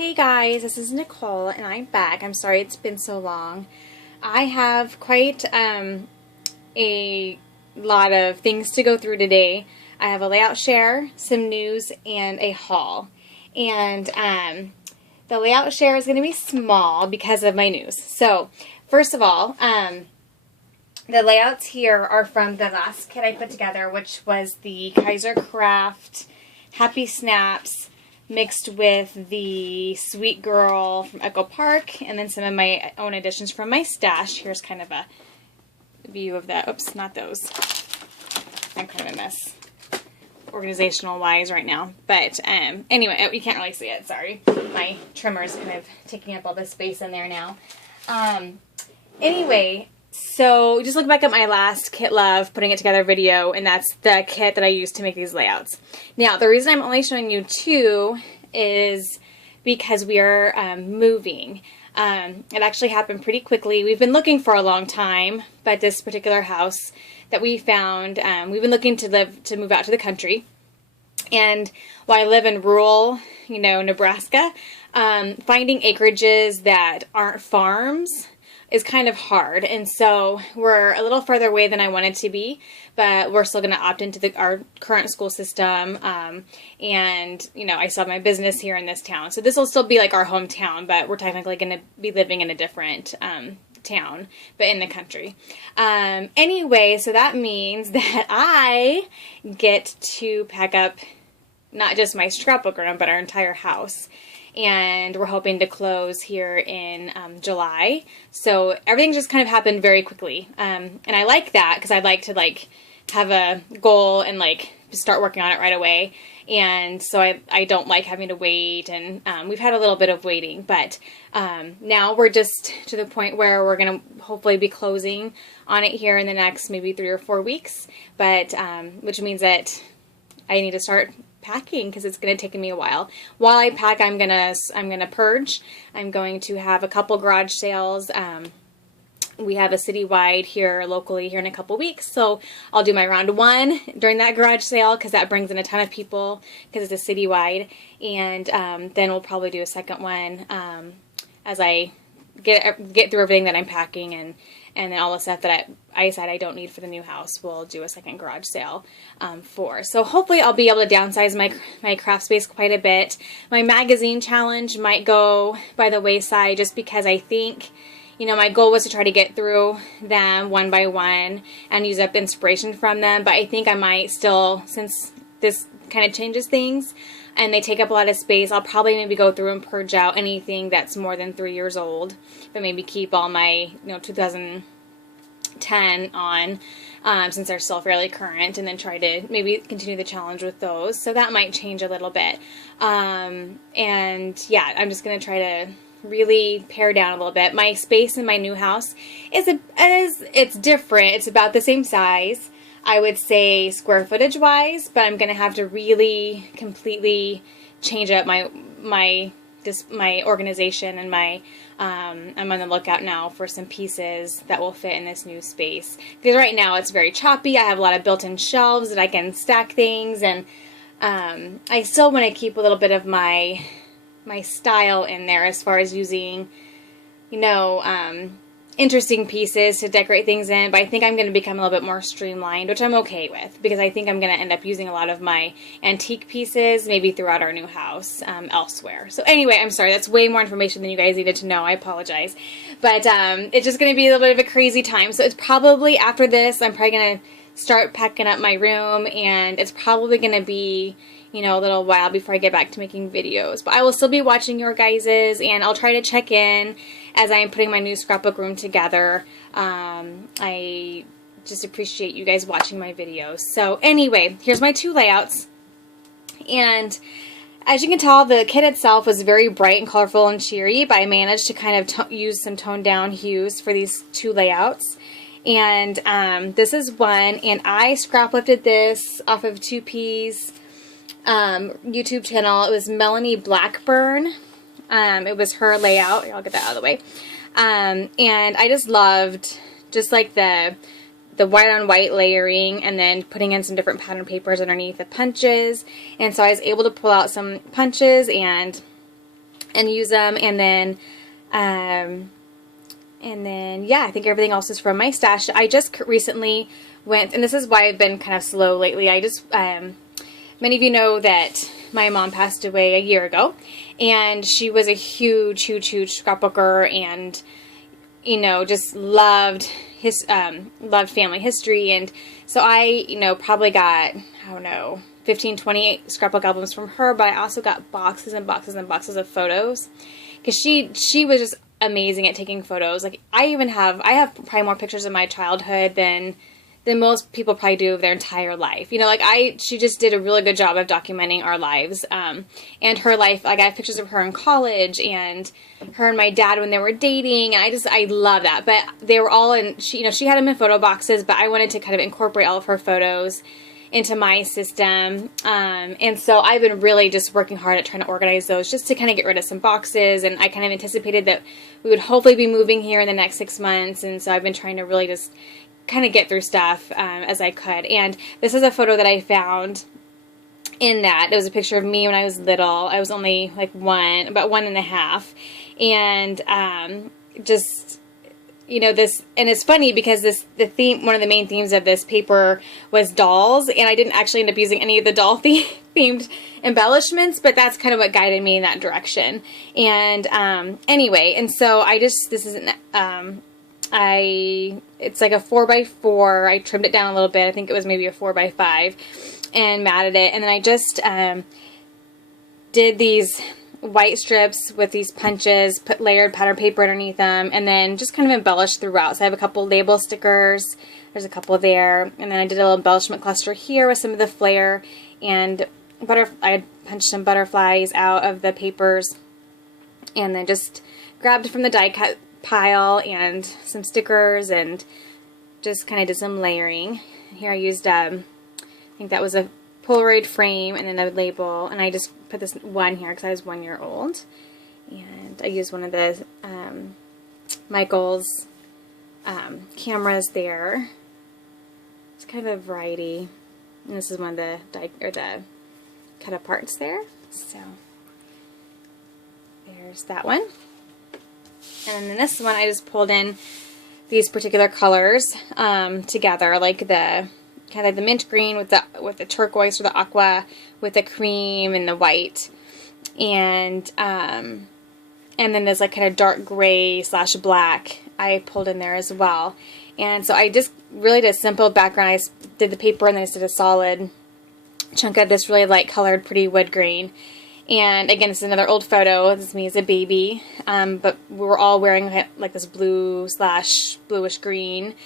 Hey guys, this is Nicole and I'm back. I'm sorry it's been so long. I have quite a lot of things to go through today. I have a layout share, some news, and a haul. And the layout share is going to be small because of my news. So, first of all, the layouts here are from the last kit I put together, which was the Kaiser Craft Happy Snaps mixed with the Sweet Girl from Echo Park, and then some of my own additions from my stash. Here's kind of a view of that. Oops, not those. I'm kind of a mess organizational wise right now. But anyway, you can't really see it, sorry. My trimmer is kind of taking up all the space in there now. Anyway, so just look back at my last Kit Love putting it together video, and that's the kit that I used to make these layouts. Now, the reason I'm only showing you two is because we are moving. It actually happened pretty quickly. We've been looking for a long time, but this particular house that we found, we've been looking to move out to the country. And while I live in rural, Nebraska, finding acreages that aren't farms is kind of hard, and so we're a little further away than I wanted to be, but we're still going to opt into our current school system, and I still have my business here in this town, so this will still be like our hometown, but we're technically going to be living in a different town, but in the country. Anyway, so that means that I get to pack up not just my scrapbook room, but our entire house. And we're hoping to close here in July. So everything just kind of happened very quickly. And I like that because I'd like to have a goal and start working on it right away. And so I don't like having to wait. And we've had a little bit of waiting. But now we're just to the point where we're going to hopefully be closing on it here in the next maybe 3 or 4 weeks. But which means that I need to start packing because it's going to take me a while. While I pack, I'm gonna purge. I'm going to have a couple garage sales. We have a citywide here locally here in a couple weeks, so I'll do my round 1 during that garage sale because that brings in a ton of people because it's a citywide, and then we'll probably do a second one as I get through everything that I'm packing, and then all the stuff that I decide I don't need for the new house, we'll do a second garage sale for. So hopefully I'll be able to downsize my craft space quite a bit. My magazine challenge might go by the wayside just because I think, my goal was to try to get through them one by one and use up inspiration from them. But I think I might still, since this kind of changes things and they take up a lot of space, I'll probably maybe go through and purge out anything that's more than 3 years old, but maybe keep all my 2010 on since they're still fairly current, and then try to maybe continue the challenge with those. So that might change a little bit. And yeah, I'm just going to try to really pare down a little bit. My space in my new house it's different. It's about the same size, I would say, square footage wise, but I'm going to have to really completely change up my organization and I'm on the lookout now for some pieces that will fit in this new space. Because right now it's very choppy. I have a lot of built-in shelves that I can stack things, and I still want to keep a little bit of my style in there as far as using, interesting pieces to decorate things in, but I think I'm going to become a little bit more streamlined, which I'm okay with, because I think I'm going to end up using a lot of my antique pieces maybe throughout our new house elsewhere. So anyway, I'm sorry, that's way more information than you guys needed to know. I apologize. But it's just going to be a little bit of a crazy time. So it's probably after this, I'm probably going to start packing up my room, and it's probably going to be a little while before I get back to making videos. But I will still be watching your guys's, and I'll try to check in as I am putting my new scrapbook room together. I just appreciate you guys watching my videos. So anyway, here's my 2 layouts. And as you can tell, the kit itself was very bright and colorful and cheery, but I managed to kind of use some toned down hues for these 2 layouts. And this is one, and I scrap lifted this off of 2P's YouTube channel. It was Melanie Blackburn. It was her layout. I'll get that out of the way. And I just loved the white on white layering, and then putting in some different pattern papers underneath the punches. And so I was able to pull out some punches and and use them. And then, yeah, I think everything else is from my stash. I just recently went, and this is why I've been kind of slow lately. I just, many of you know that my mom passed away a year ago, and she was a huge, huge, huge scrapbooker, and, you know, just loved loved family history. And so I, you know, probably got, I don't know, 15, 20 scrapbook albums from her, but I also got boxes and boxes and boxes of photos, because she was just amazing at taking photos. Like, I have probably more pictures of my childhood than most people probably do of their entire life. You know, like, she just did a really good job of documenting our lives, and her life. Like, I have pictures of her in college, and her and my dad when they were dating, and I love that. But they were all in, she had them in photo boxes, but I wanted to kind of incorporate all of her photos into my system, and so I've been really just working hard at trying to organize those, just to kind of get rid of some boxes. And I kind of anticipated that we would hopefully be moving here in the next 6 months, and so I've been trying to really just kind of get through stuff as I could. And this is a photo that I found in that. It was a picture of me when I was little. I was only like about 1.5, and just, you know, this, and it's funny because one of the main themes of this paper was dolls, and I didn't actually end up using any of the doll themed embellishments, but that's kind of what guided me in that direction. And anyway, and so this is it's like a 4x4. I trimmed it down a little bit. I think it was maybe a 4x5, and matted it. And then I just did these white strips with these punches, put layered pattern paper underneath them, and then just kind of embellished throughout. So I have a couple label stickers. There's a couple there. And then I did a little embellishment cluster here with some of the flair, and I punched some butterflies out of the papers, and then just grabbed from the die cut pile and some stickers, and just kind of did some layering. Here I used, I think that was a Polaroid frame and then a label, and I just put this one here because I was 1 year old, and I used one of the Michael's cameras there. It's kind of a variety, and this is one of the the cut aparts there. So there's that one. And then this one, I just pulled in these particular colors together, like the kind of the mint green with the turquoise or the aqua with the cream and the white, and then there's like kind of dark gray / black I pulled in there as well. And so I just really did a simple background. I did the paper, and then I just did a solid chunk of this really light colored pretty wood grain. And again, this is another old photo. This is me as a baby, but we were all wearing like this blue / bluish green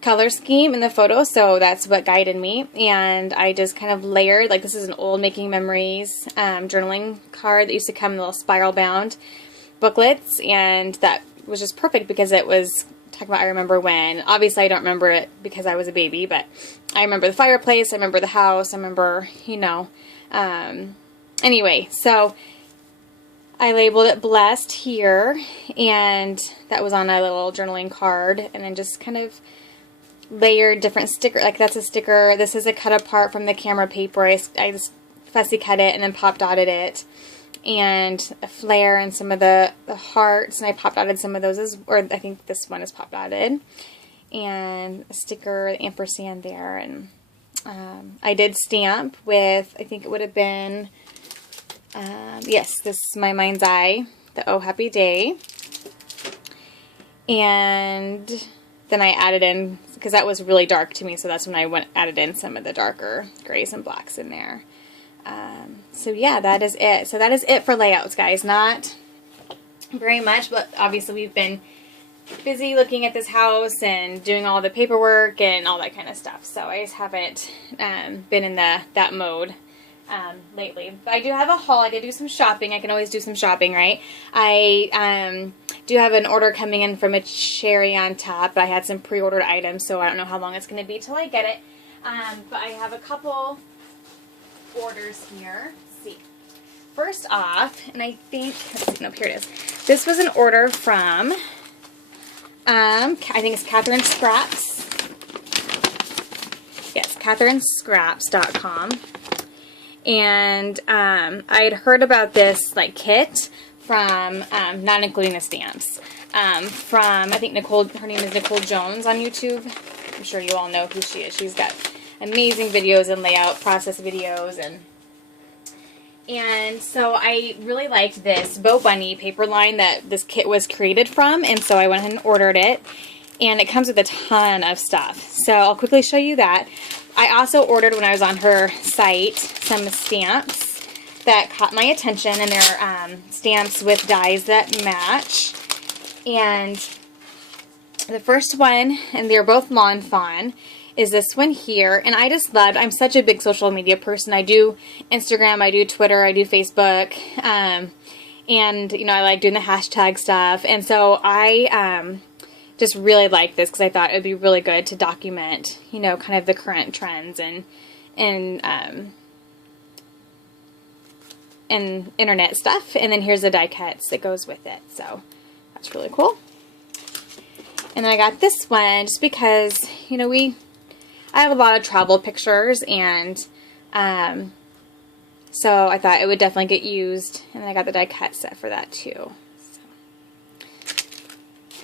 color scheme in the photo, so that's what guided me. And I just kind of layered, like, this is an old Making Memories journaling card that used to come in little spiral bound booklets, and that was just perfect because it was talking about I remember when. Obviously I don't remember it because I was a baby, but I remember the fireplace, I remember the house, I remember, you know, anyway, so I labeled it Blessed here, and that was on a little journaling card, and then just kind of layered different sticker. Like, that's a sticker. This is a cut apart from the camera paper. I just fussy cut it and then pop dotted it, and a flare and some of the hearts, and I pop dotted some of those, or I think this one is pop dotted, and a sticker, the ampersand there, and I did stamp with, I think it would have been, yes, this is my mind's eye, the Oh Happy Day, and then I added in, because that was really dark to me, so that's when I added in some of the darker grays and blacks in there. So yeah, that is it. So that is it for layouts, guys. Not very much, but obviously we've been busy looking at this house and doing all the paperwork and all that kind of stuff. So I just haven't been in that mode lately. But I do have a haul. I did do some shopping. I can always do some shopping, right? I do have an order coming in from a Cherry on Top, but I had some pre-ordered items, so I don't know how long it's going to be till I get it. But I have a couple orders here. Let's see. First off, and I think, let's see, nope, here it is. This was an order from, I think it's Catherine Scraps. Yes, CatherineScraps.com. And I had heard about this like kit from, not including the stamps, from, I think Nicole, her name is Nicole Jones on YouTube. I'm sure you all know who she is. She's got amazing videos and layout process videos, and so I really liked this Bo Bunny paper line that this kit was created from, and so I went ahead and ordered it, and it comes with a ton of stuff. So I'll quickly show you that. I also ordered, when I was on her site, some stamps that caught my attention, and they're stamps with dies that match. And the first one, and they're both Lawn Fawn, is this one here. And I just loved, I'm such a big social media person. I do Instagram, I do Twitter, I do Facebook, and, you know, I like doing the hashtag stuff. And so I just really like this because I thought it would be really good to document, you know, kind of the current trends and internet stuff. And then here's the die cuts that goes with it. So that's really cool. And then I got this one just because, you know, I have a lot of travel pictures, and so I thought it would definitely get used. And then I got the die cut set for that too.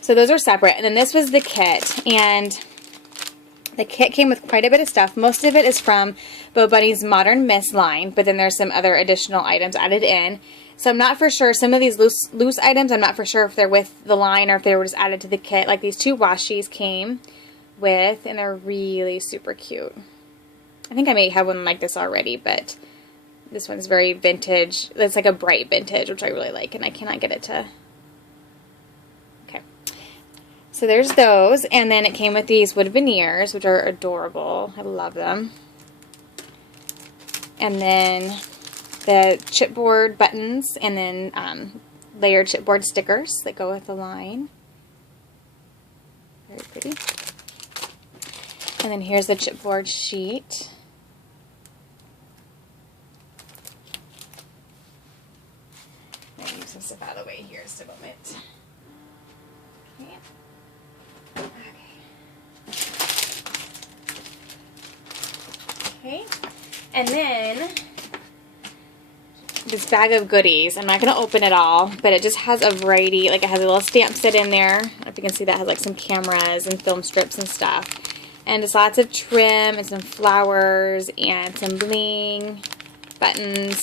So those are separate. And then this was the kit, and the kit came with quite a bit of stuff. Most of it is from Bo Bunny's Modern Miss line, but then there's some other additional items added in. So I'm not for sure. Some of these loose items, I'm not for sure if they're with the line or if they were just added to the kit. Like these two washies came with, and they're really super cute. I think I may have one like this already, but this one's very vintage. It's like a bright vintage, which I really like, and I cannot get it to... Okay. So there's those, and then it came with these wood veneers, which are adorable. I love them. And then the chipboard buttons, and then layered chipboard stickers that go with the line. Very pretty. And then here's the chipboard sheet. I'm going to move some stuff out of the way here just a moment. Okay. And then this bag of goodies. I'm not going to open it all, but it just has a variety. Like, it has a little stamp set in there. I don't know if you can see that. It has like some cameras and film strips and stuff. And just lots of trim and some flowers and some bling, buttons.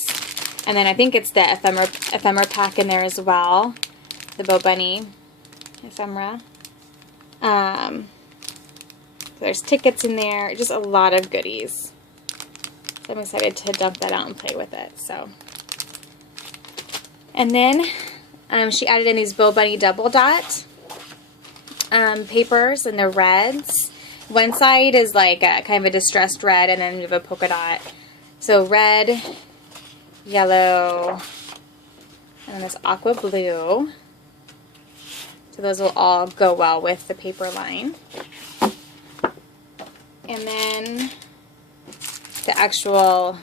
And then I think it's the ephemera pack in there as well. The Bo Bunny ephemera. So there's tickets in there. Just a lot of goodies. So I'm excited to dump that out and play with it. So, and then she added in these Bo Bunny double dot papers, and they're reds. One side is like a kind of a distressed red, and then you have a polka dot. So red, yellow, and then this aqua blue. So those will all go well with the paper line. And then the actual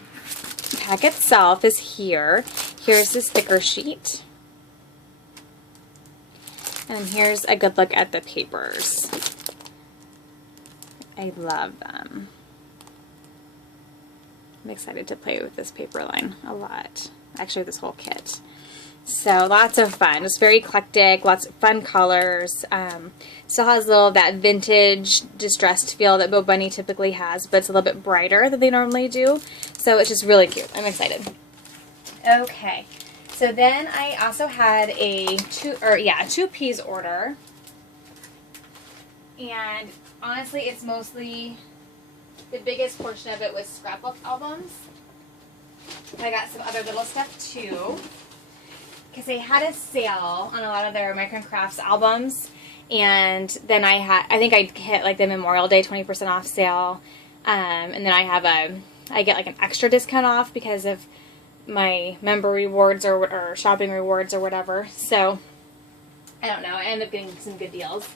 pack itself is here. Here's the sticker sheet. And here's a good look at the papers. I love them. I'm excited to play with this paper line a lot. Actually, this whole kit. So lots of fun. It's very eclectic, lots of fun colors. Still has a little of that vintage distressed feel that Bo Bunny typically has, but it's a little bit brighter than they normally do. So it's just really cute. I'm excited. Okay. So then I also had a two-piece order. And honestly, it's mostly, the biggest portion of it was scrapbook albums. I got some other little stuff too, because they had a sale on a lot of their American Crafts albums, and then I think I hit like the Memorial Day 20% off sale, and then I get like an extra discount off because of my member rewards or shopping rewards or whatever. So I don't know, I ended up getting some good deals.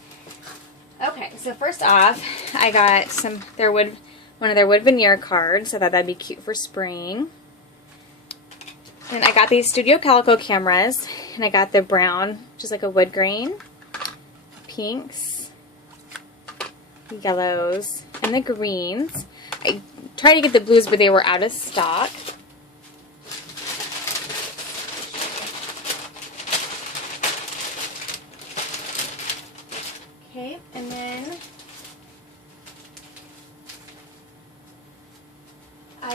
Okay, so first off, I got one of their wood veneer cards. I thought that'd be cute for spring. And I got these Studio Calico cameras, and I got the brown, which is like a wood grain, pinks, yellows, and the greens. I tried to get the blues, but they were out of stock.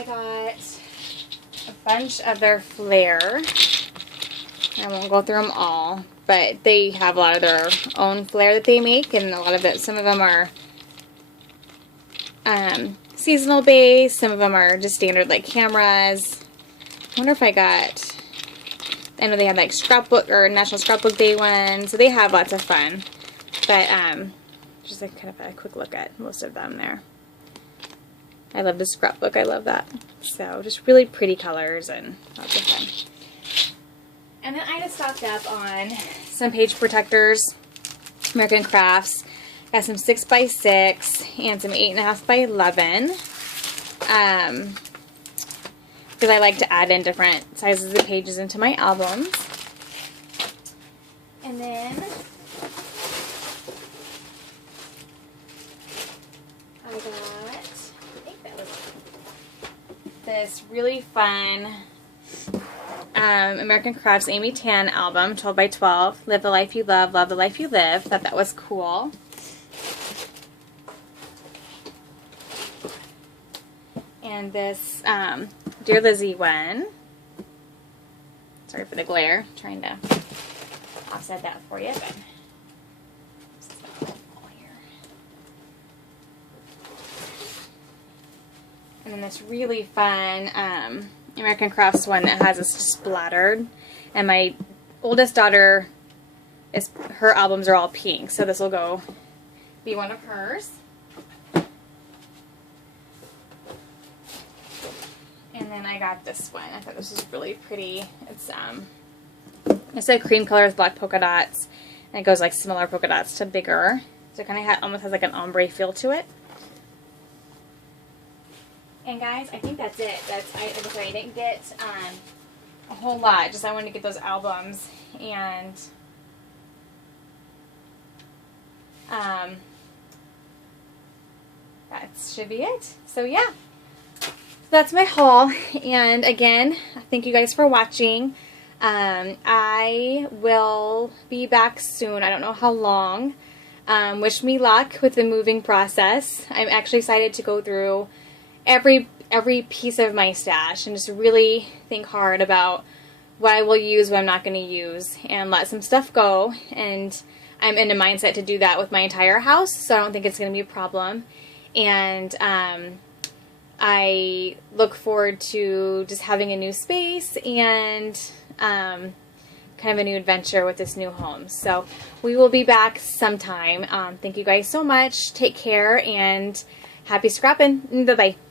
got a bunch of their flair. I won't go through them all, but they have a lot of their own flair that they make, and a lot of it, some of them are seasonal based, some of them are just standard like cameras. I wonder if I know they have like scrapbook or National Scrapbook Day ones, so they have lots of fun. But just like kind of a quick look at most of them there. I love the scrapbook, I love that. So just really pretty colors and lots of fun. And then I just stocked up on some page protectors, American Crafts. Got some 6x6 and some 8.5x11. Because I like to add in different sizes of pages into my albums. And then I think that was this really fun American Crafts Amy Tan album, 12x12, Live the Life You Love, Love the Life You Live. Thought that was cool. And this Dear Lizzie one. Sorry for the glare. I'm trying to offset that for you, but and then this really fun American Crafts one that has us splattered. And my oldest daughter, her albums are all pink, so this will be one of hers. And then I got this one. I thought this was really pretty. It's a cream color with black polka dots, and it goes like smaller polka dots to bigger. So it kind of almost has like an ombre feel to it. And guys, I think that's it. I didn't get a whole lot. Just I wanted to get those albums, and that should be it. So yeah. That's my haul, and again, thank you guys for watching. I will be back soon. I don't know how long. Wish me luck with the moving process. I'm actually excited to go through every piece of my stash and just really think hard about what I will use, what I'm not going to use, and let some stuff go. And I'm in a mindset to do that with my entire house, so I don't think it's going to be a problem. And I look forward to just having a new space and kind of a new adventure with this new home. So we will be back sometime. Thank you guys so much. Take care and happy scrapping. Bye-bye.